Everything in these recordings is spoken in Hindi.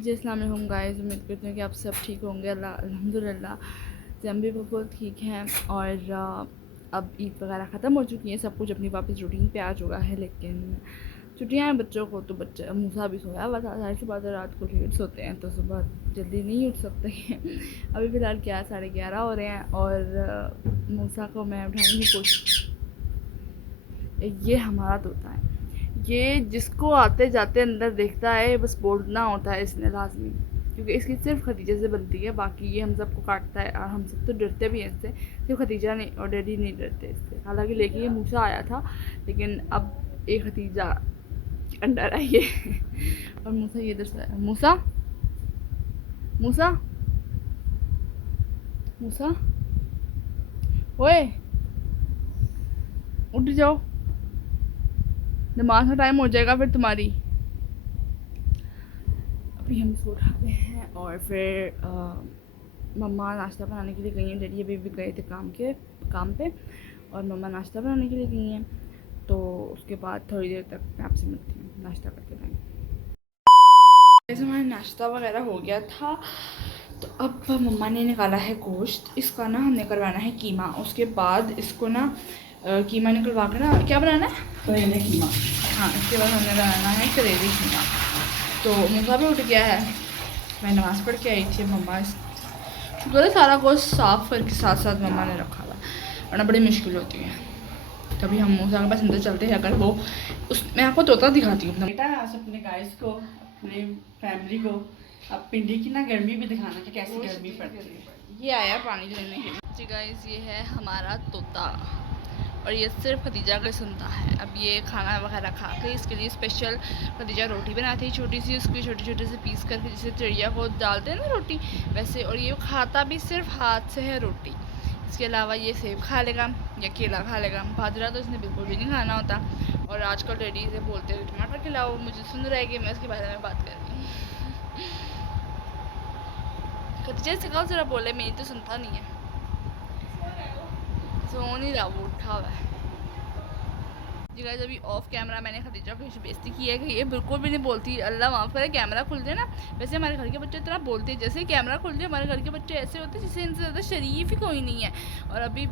जी अस्सलाम वालेकुम गाइस, उम्मीद करती हूँ कि आप सब ठीक होंगे। अल्हम्दुलिल्लाह से हम भी बिल्कुल ठीक हैं। और अब ईद वगैरह ख़त्म हो चुकी है, सब कुछ अपनी वापस रूटीन पे आ चुका है। लेकिन छुट्टियाँ हैं बच्चों को, तो बच्चे मूसा भी सोया हुआ था। ज़ाहिर सी बात है, रात को लेट सोते हैं तो सुबह जल्दी नहीं उठ सकते हैं। अभी फ़िलहाल क्या 11:30 हो रहे हैं और मूसा को मैं उठाने की कोशिश, ये हमारा तोता है। ये जिसको आते जाते अंदर देखता है बस बोलना होता है इसने लाजमी, क्योंकि इसकी सिर्फ खदीजा से बनती है। बाकी ये हम सबको काटता है और हम सब तो डरते भी हैं इससे। सिर्फ खदीजा नहीं और डैडी नहीं डरते इससे। हालांकि लेके ये मूसा आया था, लेकिन अब एक खदीजा अंदर आई है। और मूसा ये इधर से, मूसा मूसा मूसा ओए उठ जाओ, नमाज का टाइम हो जाएगा फिर तुम्हारी। अभी हम इसको उठाते हैं और फिर मम्मा नाश्ता बनाने के लिए गई हैं। डैडी अभी भी गए थे काम पे, और मम्मा नाश्ता बनाने के लिए गई हैं। तो उसके बाद थोड़ी देर तक मैं आपसे मिलती हूँ, नाश्ता करके लाएंगे। जैसे हमारा नाश्ता वगैरह हो गया था, तो अब मम्मा ने निकाला है गोश्त। इसका ना हमने करवाना है कीमा। उसके बाद इसको ना कीमा निकलवा के ना क्या बनाना है, करेले कीमा। हाँ, इसके बाद हमने बनाना है करेले कीमा। तो मुझा भी उठ गया है, मैं नमाज़ पढ़ के आई थी। मम्मा शुक्र है सारा गोश्त साफ़ करके साथ साथ मम्मा ने रखा था, वरना बड़ी मुश्किल होती है। तभी हम मूसा के पास अंदर चलते हैं। अगर वो उस मैं आपको तोता दिखाती हूँ अपना बेटा। आज अपने गाइस को, अपने फैमिली को, अब पिंडी की ना गर्मी भी दिखाना कि कैसी गर्मी पड़ती है। ये आया पानी लेने के लिए। जी गाइस, ये है हमारा तोता और ये सिर्फ खदीजा का सुनता है। अब ये खाना वगैरह खा के इसके लिए स्पेशल खदीजा रोटी बनाती है, छोटी सी, उसकी छोटे छोटे से पीस करके, जैसे चिड़िया को डालते हैं ना रोटी, वैसे। और ये खाता भी सिर्फ हाथ से है रोटी। इसके अलावा ये सेब खा लेगा या केला खा लेगा। बाजरा तो इसने बिल्कुल भी नहीं खाना होता। और आजकल डैडी से बोलते हैं टमाटर खिलाओ, मुझे सुन रहा है कि मैं इसके बारे में बात कर रही हूँ। खदीजा से कहा जरा बोले, मेरी तो सुनता नहीं है। सो नहीं रहा, वो उठा हुआ है। जी गाइस, अभी ऑफ कैमरा मैंने खदीजा को बेइज्जती की है कि ये बिल्कुल भी नहीं बोलती। अल्लाह माफ़ करे, कैमरा खुल जाए ना, वैसे हमारे घर के बच्चे इतना बोलते हैं। जैसे ही कैमरा खुल जाए हमारे घर के बच्चे ऐसे होते हैं जैसे इनसे ज़्यादा शरीफ ही कोई नहीं है। और अभी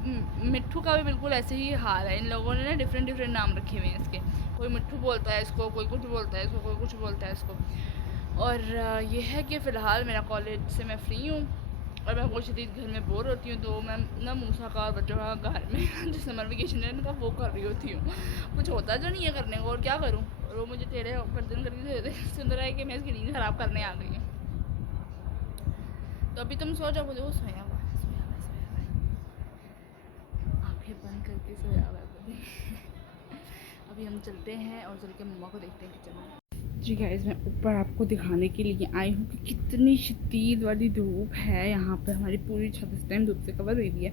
मिट्ठू का भी बिल्कुल ऐसे ही हाल है। इन लोगों ने ना डिफरेंट डिफरेंट नाम रखे हुए हैं इसके। कोई मिट्ठू बोलता है इसको, कोई कुछ बोलता है इसको, कोई कुछ बोलता है इसको। और ये है कि फ़िलहाल मेरा कॉलेज से मैं फ्री हूँ और मैं बहुत शदीद घर में बोर होती हूँ। तो मैं ना मूसा का और बच्चों का घर में जो समर वेकेशन है उनका वो कर रही होती हूँ। कुछ होता जो नहीं है करने को, और क्या करूँ। और वो मुझे टेढ़े गर्दन करके सुन रहा है कि मैं इसकी नींद ख़राब करने आ गई हूँ। तो अभी तुम सो जाओ, बोले वो सोया हुआ है, सोया हुआ है, सोया हुआ है, आँखें बंद करके सोया हुआ है बोले। अभी हम चलते हैं और चल के मम्मा को देखते हैं किचन में। जी गाइस, मैं ऊपर आपको दिखाने के लिए आई हूँ कि कितनी शदीद वाली धूप है यहाँ पर। हमारी पूरी छत इस टाइम धूप से कवर हुई हुई है।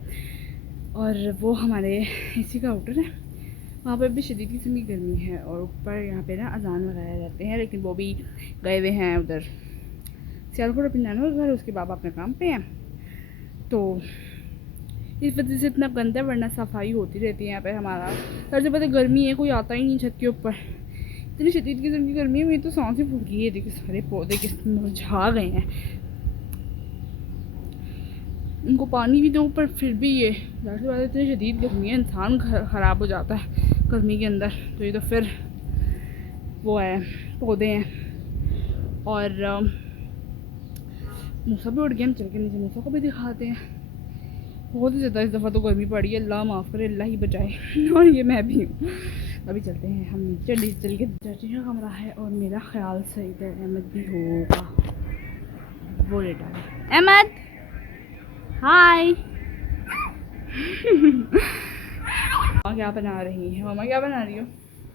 और वो हमारे एसी का आउटर है, वहाँ पर भी शदीद किस्म की गर्मी है। और ऊपर यहाँ पे ना अजान वगैरह रहते हैं, लेकिन वो भी गए हुए हैं उधर सियालकोट अपनी नानों के घर। उसके बाबा अपने काम पे हैं, तो इस वजह से इतना गंदा, वरना सफाई होती रहती है यहाँ पे हमारा। हर से पता गर्मी है, कोई आता ही नहीं छत के ऊपर। इतनी शदीद किस्म की गर्मी है, मेरी तो सांस ही फूल गई है। देखिए सारे पौधे किस मुरझा गए हैं, उनको पानी भी दो पर फिर भी ये जाहिर बात है, इतनी शदीद गर्मी है, इंसान ख़राब हो जाता है गर्मी के अंदर। तो ये तो फिर वो है, पौधे हैं। और मूसा भी उड़ गया, हम चल के नीचे मूसा को भी दिखाते हैं। बहुत ही ज़्यादा इस दफ़ा तो गर्मी पड़ी है, अल्लाह माफ़ करे, अल्लाह ही बचाए। और ये मैं भी हूँ। अभी चलते हैं हम नीचे। डिजिटल के चाची का कमरा है और मेरा ख्याल से इधर अहमद भी होगा, वो लेटा है। अहमद हाय। मम्मा क्या बना रही है? मम्मा क्या बना रही हो?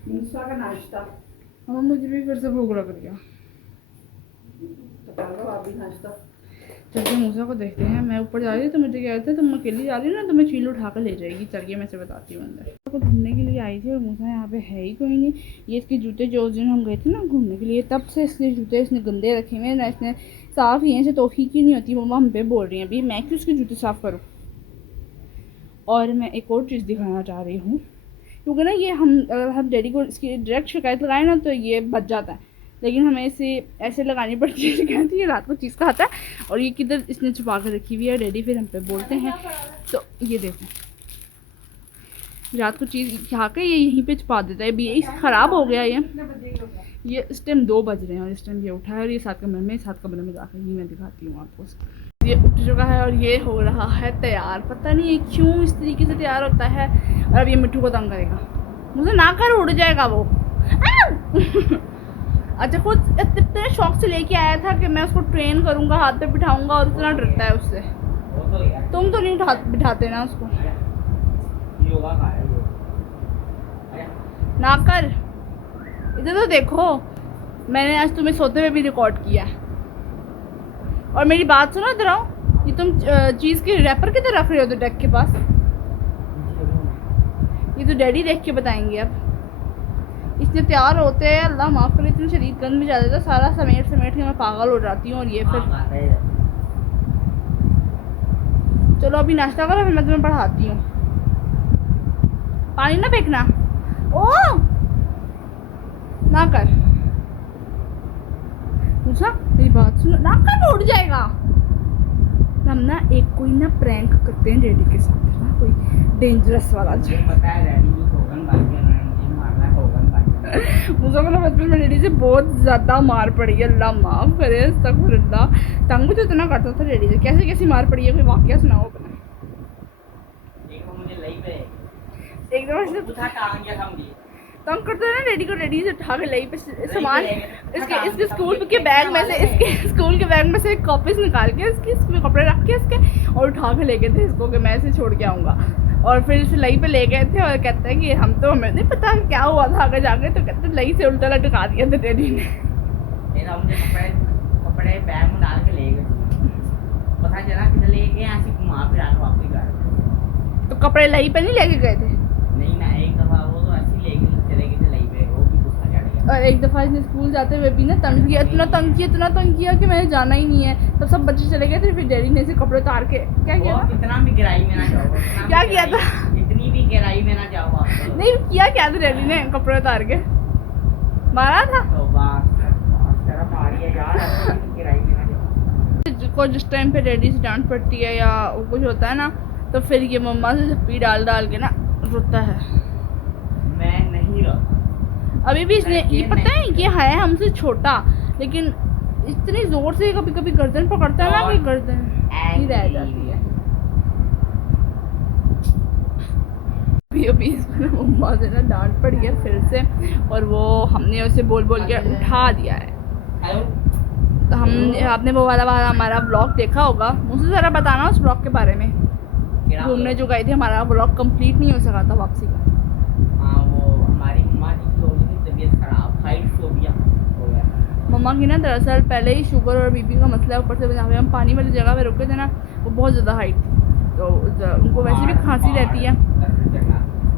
मूसा का नाश्ता। मम्मा मुझे भी फिर से भूख लग रही है। बता दो आप भी नाश्ता। चलिए मूसा को देखते हैं। मैं ऊपर जा रही थी तो मुझे कह रहे थे तुम अकेली जा रही हो ना, तो मैं चील उठा कर ले जाएगी। चलिए मैं से बताती हूँ। अंदर को घूमने के लिए आई थी और मूसा यहाँ पे है ही कोई नहीं। ये इसके जूते जो उस दिन हम गए थे ना घूमने के लिए, तब से इसके जूते इसने गंदे रखे हुए हैं ना, इसने साफ़ किए हैं। तौफीक ही नहीं होती मम्मा हम पे बोल रही हैं। अभी मैं क्यों उसके जूते साफ़ करूँ। और मैं एक और चीज़ दिखाना चाह रही हूँ, क्योंकि ना ये हम अगर हम डैडी को इसकी डायरेक्ट शिकायत लगाए ना तो ये बच जाता है। लेकिन हमें इसे ऐसे लगानी पड़ती है कहती है रात को चीज़ खाता है और ये किधर इसने छुपा कर रखी हुई है डैडी, फिर हम पे बोलते हैं। तो ये देखो रात को चीज़ खा के ये यहीं पे छुपा देता है। अभी ये ख़राब हो गया ये इस टाइम 2 बज रहे हैं और इस टाइम ये उठा है और ये 7 कमरे में जाकर ही मैं दिखाती हूँ आपको। ये उठ चुका है और ये हो रहा है तैयार। पता नहीं है क्यों इस तरीके से तैयार होता है। और अब ये मिट्टू को तंग करेगा, मुझे ना कर उड़ जाएगा वो। अच्छा खुद इतने शौक से लेके आया था कि मैं उसको ट्रेन करूँगा, हाथ पे बिठाऊंगा और इतना डरता है उससे। तुम तो नहीं बिठाते ना उसको। ना कर, इधर तो देखो, मैंने आज तुम्हें सोते हुए भी रिकॉर्ड किया है। और मेरी बात सुनो, इधर आओ। ये तुम चीज़ के रैपर किधर रख रहे हो तो डेक के पास? ये तो डैडी देख के बताएंगे। अब इसने तैयार होते हैं, अल्लाह माफ़ करे, इतनी शरीर गंद में जा देता, सारा समेट के मैं पागल हो जाती हूँ। और ये फिर चलो अभी नाश्ता करो, फिर मैं तुम्हें पढ़ाती हूँ। पानी ना फेंकना। ओ ना कर मुझा, मेरी बात सुनो, ना कर उड़ जाएगा। हम ना एक कोई ना प्रैंक करते हैं डैडी के साथ ना, कोई डेंजरस वाला। मुझे मेरा बचपन में डैडी से बहुत ज़्यादा मार पड़ी है, अल्लाह माफ़ करे, अस्तगफुरुल्लाह। तंग तो इतना करता था डैडी से, कैसे कैसी मार पड़ी है, कोई वाक़या सुनाओ अपना। एक दफ़ा तंग करते हैं ना डैडी को, डैडी से उठा के लाई पे सामान इसके स्कूल के बैग में से, इसके स्कूल के बैग में से कॉपीज निकाल के इसके कपड़े रख के इसके और उठा के ले गए थे इसको कि मैं इसे छोड़ के आऊँगा। और फिर इसे लई पे ले गए थे और कहते हैं कि हम तो, हमें नहीं पता क्या हुआ था आगे जाके, तो कहते लई से उल्टा लटका दिया था डैडी ने। कपड़े बैग में डाल के ले गए, पता चला कि ले गए ऐसे घुमा फिर आके वापस घर। तो कपड़े लई पे नहीं लेके गए थे? नहीं ना, एक दफा वो तो ऐसे ले गए, चले गए थे लई पे, वो भी गुस्सा चढ़ गया। और एक दफ़ा इसने स्कूल जाते हुए भी ना तंग किया, इतना तंग किया कि मैंने जाना ही नहीं है। तब सब बच्चे चले गए थे, फिर डैडी ने इसे कपड़े उतार के क्या किया था? कितना भी गहराई में ना जाओ, क्या किया था? इतनी भी गहराई में ना जाओ आप। नहीं किया क्या था डैडी ने कपड़े उतार के? मारा था? तो शर्म आ रही है यार, इतनी गहराई में ना जाओ। को जिस टाइम पे डैडी से डांट पड़ती है या कुछ होता है ना, तो फिर ये मम्मा से झप्पी डाल के ना रोता है। मैं नहीं रोता अभी भी इसने, ये पता है ये है हमसे छोटा, लेकिन इतनी जोर से कभी कभी गर्दन पकड़ता है ना कि गर्दन ही रह जाती है। अभी इसमें मम्मा से ना डांट पड़ी है फिर से, और वो हमने उसे बोल के उठा दिया है। तो आपने वो वाला हमारा ब्लॉग देखा होगा, मुझसे ज़रा बताना उस ब्लॉग के बारे में। घूमने जो गए थे, हमारा ब्लॉग कंप्लीट नहीं हो सका था वापसी का। हाँ, वो हमारी मम्मा की हो गई थी तबीयत खराब, हाइट फोबिया हो गया। मम्मा की ना दरअसल पहले ही शुगर और बीपी का मसला है, ऊपर से जहाँ पे हम पानी वाली जगह पे रुके थे ना, वो बहुत ज़्यादा हाइट थी, तो उनको वैसे भी खांसी रहती है,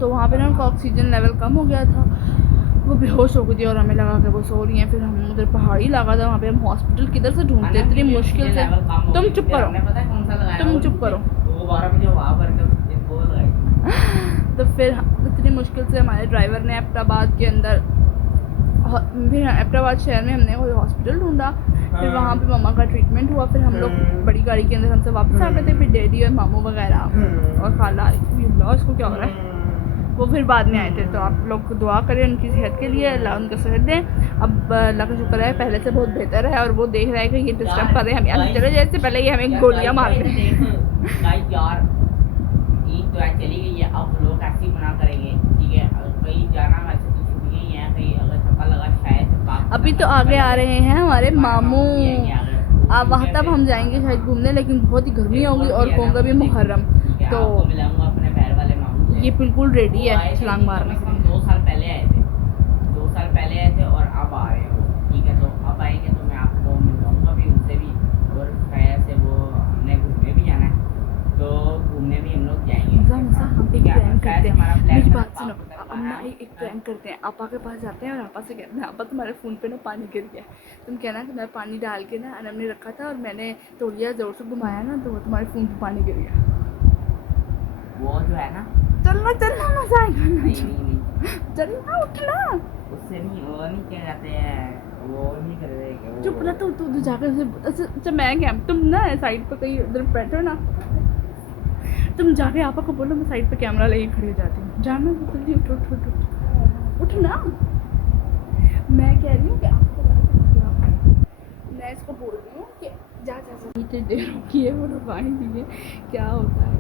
तो वहाँ पे ना उनका ऑक्सीजन लेवल कम हो गया था, वो बेहोश हो गई थी और हमें लगा कि वो सो रही हैं। फिर हम उधर पहाड़ी इलाका था, वहाँ पे हम हॉस्पिटल किधर से ढूंढते इतनी मुश्किल से। तुम चुप करो, तुम चुप करो। तो फिर इतनी मुश्किल से हमारे ड्राइवर ने एबटाबाद के अंदर, फिर एबटाबाद शहर में हमने कोई हॉस्पिटल ढूंढा, फिर वहाँ पे मम्मा का ट्रीटमेंट हुआ। फिर हम लोग बड़ी गाड़ी के अंदर हमसे वापस आ गए थे। फिर डैडी और मामू वगैरह और खाला, उसको क्या हो रहा है, वो फिर बाद में आए थे। तो आप लोग दुआ करें उनकी सेहत के लिए, अल्लाह उनका सेहत दें। अब अल्लाह का शुक्र है पहले से बहुत बेहतर है, और वो देख रहा है कि ये डिस्टर्ब कर रहे हैं हम यहाँ चले जाए, इससे पहले ये हमें गोलियाँ मार रहे हैं। ईद तो आज चली गई है, अब लोग ऐसे ही मना करेंगे, ठीक है। कहीं जाना वैसे तो छुट्टी ही है, कहीं अगर छक्का लगा शायद अभी तो आगे आ रहे हैं हमारे मामू, अब वहाँ तब हम जाएंगे शायद घूमने, लेकिन बहुत ही गर्मी होगी और होगा भी मुहर्रम। तो मिलाऊंगा अपने बहर वाले मामू, ये बिल्कुल रेडी है छलांग मारने के लिए। 2 साल पहले आए थे, 2 साल पहले आए थे और अब आ रहे हैं, ठीक है। तो अब आएंगे तो मैं आपको मिलवाऊंगा भी उनसे भी, और खैर से वो हमने घूमने भी जाना है, तो घूमने भी हम लोग जाएंगे। हम एक प्रैंक करते हैं, मेरी बात सुनो, अम्मा एक प्रैंक करते हैं। आपा के पास जाते हैं और आपा से कहते हैं, आपा तुम्हारे फ़ोन पे ना पानी गिर गया, तुम कहना कि मैं पानी डाल के ना अनम ने रखा था और मैंने तौलिया ज़ोर से घुमाया ना, तो तुम्हारे फ़ोन पे पानी गिर गया। वो जो है ना, चलना मजा आएगा ना, नहीं चलना उठना। उससे नहीं, वो नहीं क्या कहते हैं, वो नहीं कर रहे क्या चुप रह तू जाकर उसे अच्छा मैं क्या तुम ना साइड पर कहीं उधर बैठो ना, तुम जाके आपा को बोलो मैं साइड पे कैमरा लेके खड़ी हो जाती हूँ। जाना जल्दी उठ ना। मैं कह रही हूँ कि आपको मैं इसको बोल रही हूँ कि जा इतनी देर रुकी है वो रुकाई दी है, क्या होता है।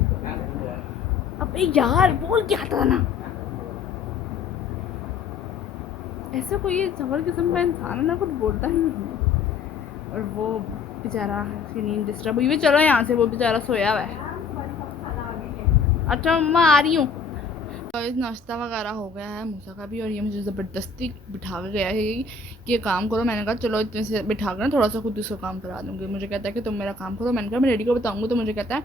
अबे यार बोल क्या था ना, ऐसा कोई सफर किस्म का इंसान है ना, कुछ बोलता ही नहीं है। और वो बेचारा उसकी नींद डिस्टर्ब हुई हुई, चलो यहाँ से, वो बेचारा सोया हुआ है। अच्छा मम्मा आ रही हूँ। नाश्ता वगैरह हो गया है मूसा का भी, और ये मुझे ज़बरदस्ती बिठा के गया है कि ये काम करो। मैंने कहा चलो इतने से बिठा कर ना थोड़ा सा खुद उसको काम करा दूँगी। मुझे कहता है कि तुम मेरा काम करो। मैंने कहा मैं डैडी को बताऊँगी, तो मुझे कहता है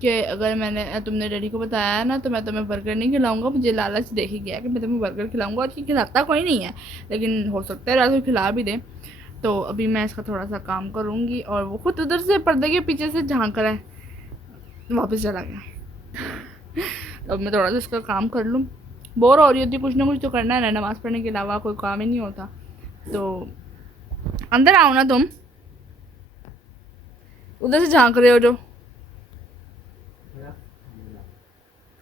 कि अगर तुमने डैडी को बताया है ना तो मैं तुम्हें बर्गर नहीं खिलाऊंगा। मुझे लालच देख ही गया कि मैं तुम्हें बर्गर खिलाऊंगा, और ये खिलाता कोई नहीं है, लेकिन हो सकता है रात को खिला भी दे। तो अभी मैं इसका थोड़ा सा काम करूँगी, और वो खुद उधर से पर्दे के पीछे से झांक रहा है, वापस चला गया। तो अब मैं थोड़ा सा इसका काम कर लूँ, बोर हो रही होती, कुछ ना कुछ तो करना है ना, नमाज़ पढ़ने के अलावा कोई काम ही नहीं होता। तो अंदर आओ ना तुम, उधर से झांक रहे हो जो,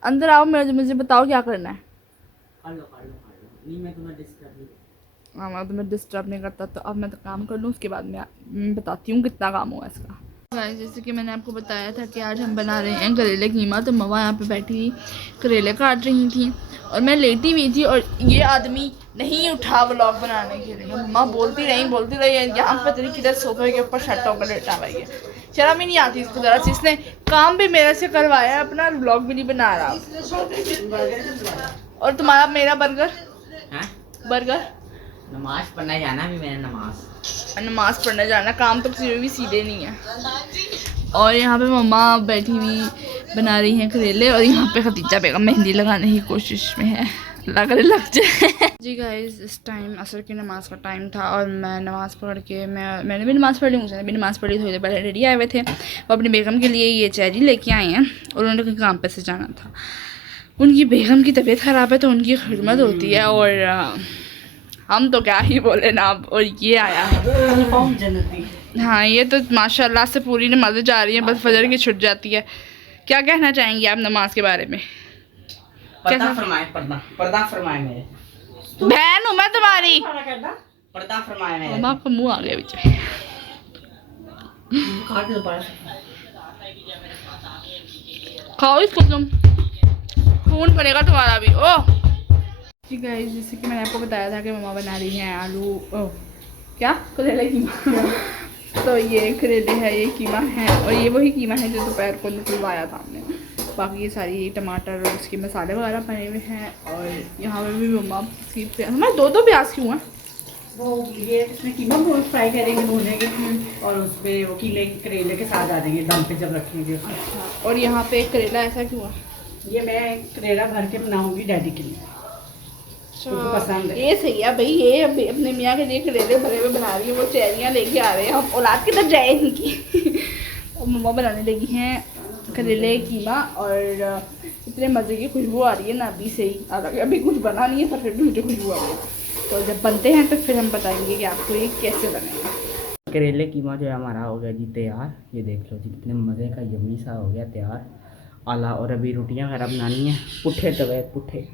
अंदर आओ, मुझे बताओ क्या करना है। नहीं मैं तुम्हें डिस्टर्ब नहीं। हाँ मैं तुम्हें डिस्टर्ब नहीं करता, तो अब मैं तो काम कर लूँ, उसके बाद मैं बताती हूँ कितना काम हुआ इसका। गाइस जैसे कि मैंने आपको बताया था कि आज हम बना रहे हैं करेले कीमा। तो मम्मा यहाँ पे बैठी करेले काट रही थी और मैं लेटी हुई थी, और ये आदमी नहीं उठा व्लॉग बनाने के लिए। मम्मा बोलती रही यहाँ पे तेरी किधर सोफे के ऊपर शर्ट होकर लेटा हुआ है, शर्म ही नहीं आती इसको ज़रा सी। इसने काम भी मेरे से करवाया, अपना व्लॉग भी नहीं बना रहा। और तुम्हारा मेरा बर्गर नमाज पढ़ने जाना भी मैंने नमाज पढ़ने जाना, काम तो किसी भी सीधे नहीं है। और यहाँ पे मम्मा बैठी हुई बना रही हैं करेले, और यहाँ पे खतीजा बेगम मेहंदी लगाने की कोशिश में है, लग जाए। जी गाइस इस टाइम असर की नमाज का टाइम था, और मैं नमाज़ पढ़ के मैंने भी नमाज़ पढ़ ली, मुझे भी नमाज़ पढ़ी। थोड़ी देर पहले रेडी आए हुए थे, वो अपनी बेगम के लिए ये चेरी लेके आए हैं, और उन्होंने कहीं काम पे से जाना था। उनकी बेगम की तबीयत ख़राब है तो उनकी खिदमत होती है, और हम तो क्या ही बोले ना। और ये आया है, हाँ ये तो माशाल्लाह से पूरी नमाज़ें जा रही हैं, बस फजर की छुट जाती है। क्या कहना चाहेंगे आप नमाज के बारे में? पर्दा फरमाए मेरे बहन हूँ मैं तुम्हारी, पर्दा फरमाए मेरे। मम्मा का मुँह आ गया पीछे। खाओ इसको तुम, खून पड़ेगा तुम्हारा भी। ओह जी गाइस जैसे कि मैंने आपको बताया था कि मम्मा बना रही हैं आलू क्या करेले कीमा। तो ये करेले है, ये कीमा है, और ये वही कीमा है जो दोपहर को निकलवाया था हमने। बाकी ये सारी टमाटर और उसके मसाले वगैरह बने हुए हैं। और यहाँ पे भी मम्मा हमारे दो प्याज क्यों हैं? वो ये इसमें कीमा फ्राई करेंगे, भूनेंगे, और उस पर वो करेले के साथ आ जाएंगे दम पे जब रखेंगे। अच्छा, और यहाँ पे करेला ऐसा क्यों है? ये मैं करेला भर के बनाऊंगी डैडी के लिए, उनको पसंद है। ये सही है भाई, ये अपने मियाँ के लिए करेले भरे हुए बना रही है, वो चेरियाँ लेके आ रहे हैं, हम औलाद किधर जाए इनकी। और मम्मा बनाने लगी हैं करेले कीमा, और इतने मज़े की खुशबू आ रही है ना अभी से ही। अभी कुछ बना नहीं है पर फिर भी मुझे खुशबू आ रही है। तो जब बनते हैं तो फिर हम बताएंगे कि आपको ये कैसे बनेगा। करेले कीमा जो है हमारा हो गया जी तैयार। ये देख लो जी कितने मज़े का यम्मी सा हो गया तैयार आला। और अभी रोटियां वगैरह बनानी है, पुट्ठे तवे पुट्ठे